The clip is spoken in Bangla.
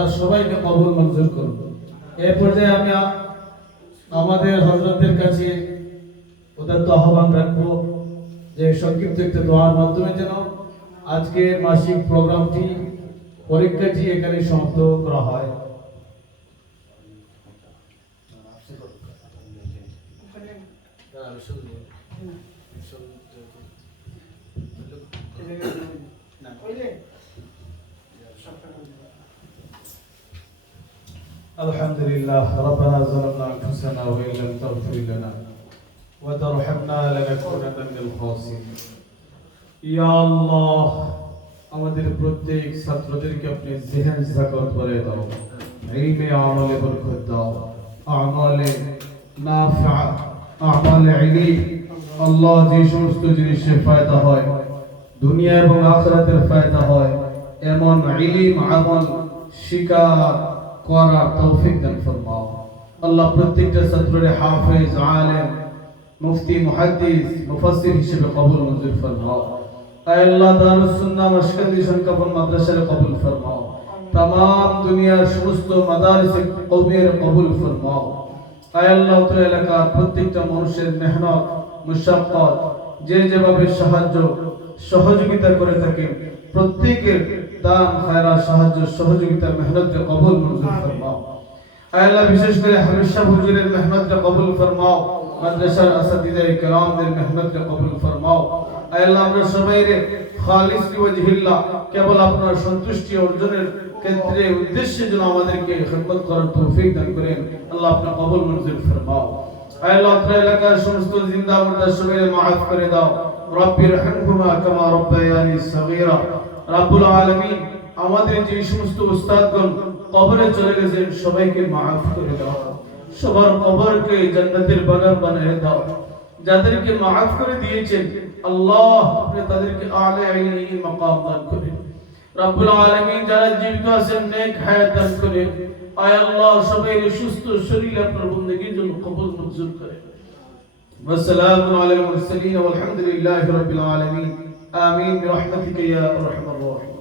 আল্লাহ সবাইকে কবুল মঞ্জুর করুন। এই পর্যায়ে আমি আমাদের হযরতদের কাছে উদাত্ত আহ্বান রাখবো যে সংক্ষিপ্ত একটা দোয়ার মাধ্যমে যেন আজকের মাসিক প্রোগ্রামটি পরীক্ষাটি এখানে সমাপ্ত করা হয়। আলহামদুলিল্লাহ ربنا ظلمنا انفسنا وان لم تغفر لنا وترحمنا لنكونن من الخاسرين। ইয়া আল্লাহ, আমাদের প্রত্যেক ছাত্রদেরকে আপনি যিহন জাকাত করে দাও, ইলমে আমলে বরকত দাও, আমালে নাফিআ, আমালে ইলম। আল্লাহ, যে সমস্ত জিনিসের ফায়দা হয়, দুনিয়া এবং আখিরাতের ফায়দা হয়, এমন ইলম আমল শিক্ষা করার তৌফিক দান ফরমাও। আল্লাহ, প্রত্যেকটা ছাত্ররে হাফেজ, আলেম, মুফতি, মুহাদ্দিস, মুফাসসির হিসেবে কবুল মঞ্জুর ফরমাও। আয় আল্লাহ, দারুস সুন্নাহ মাশকালি সংকাপন মাদ্রাসারে কবুল ফরমাও। तमाम দুনিয়ার সমস্ত মাদারিসে কওমির কবুল ফরমাও। আয় আল্লাহ, তোর এলাকার প্রত্যেকটা মানুষের মেহনত মুশাক্কাত যে যেভাবে সাহায্য সহযোগিতা করে থাকে, প্রত্যেকের দান খায়রাত সাহায্য সহযোগিতা মেহনতকে কবুল মঞ্জুর ফরমাও। আয় আল্লাহ, বিশেষ করে হামেশা হুজুরের মেহনতকে কবুল ফরমাও, মাদ্রাসার আসাতিদায়ে কেরামদের মেহনতকে কবুল ফরমাও। আয় আল্লাহ, আমরা সবাইরে খালিস লিওয়াজহিল্লাহ কেবল আপনার সন্তুষ্টি অর্জনের ক্ষেত্রে উদ্দেশ্যে যেন আমাদেরকে খিদমত করার তৌফিক দান করেন। আল্লাহ, আপনি কবুল মঞ্জুর ফরমাও। আয় আল্লাহ, আপনার এলাকার সমস্ত জিন্দা মুর্দা সবাইকে মাফ করে দাও। রব্বি রহমহুমা কামা রব্বায়ানি সগীরা। রব্বুল আলামিন, আমাদের যে সমস্ত উস্তাদগণ কবরে চলে গেছেন সবাইকে মাফ করে দাও, সবার কবরকে জান্নাতের বাগান বানিয়ে দাও। যাদেরকে মাফ করে দিয়েছেন আল্লাহ, আপনি তাদেরকে আলা ইলমি মাকাম দান করেন। রব্বুল আলামিন, যারা জীবিত আছেন নেক হায়াত দান করেন। আয় আল্লাহ, সবাইকে সুস্থ শরীর আপনার বندگির জন্য কবুল মঞ্জুর করেন। ওয়াসসালামু আলাল মুরসালিন ওয়াল হামদুলিল্লাহি রাব্বিল আলামিন। আমিন বিরহমাতিকা ইয়া আরহামার রাহিমিন।